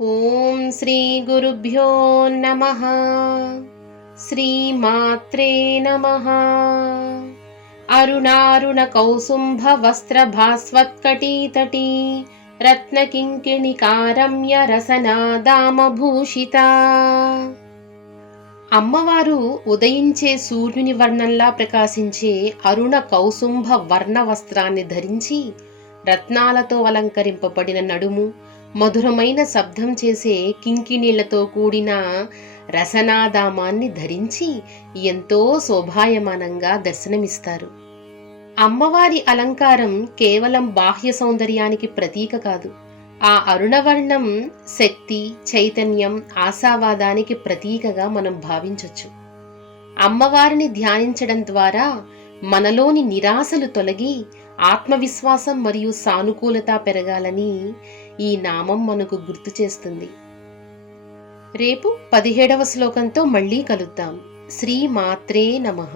ఓం శ్రీ గురుభ్యో నమః. శ్రీమాత్రే నమః. అరుణారుణ కౌసుంభ వస్త్ర భాస్వత్కటీతటీ రత్నకింకిణికారమ్య రసనాదామభూషిత. అమ్మవారు ఉదయించే సూర్యుని వర్ణంలా ప్రకాశించే అరుణ కౌసుంభ వర్ణ వస్త్రాన్ని ధరించి, రత్నాలతో అలంకరింపబడిన నడుము, మధురమైన శబ్దం చేసే కింకిణీళ్లతో కూడిన రసనాదామాన్ని ధరించి ఎంతో శోభాయమానంగా దర్శనమిస్తారు. అమ్మవారి అలంకారం కేవలం బాహ్య సౌందర్యానికి ప్రతీక కాదు, ఆ అరుణవర్ణం శక్తి, చైతన్యం, ఆశావాదానికి ప్రతీకగా మనం భావించొచ్చు. అమ్మవారిని ధ్యానించడం ద్వారా మనలోని నిరాశలు తొలగి ఆత్మవిశ్వాసం మరియు సానుకూలత పెరగాలని ఈ నామం మనకు గుర్తు చేస్తుంది. రేపు 17వ శ్లోకంతో మళ్ళీ కలుద్దాం. శ్రీమాత్రే నమః.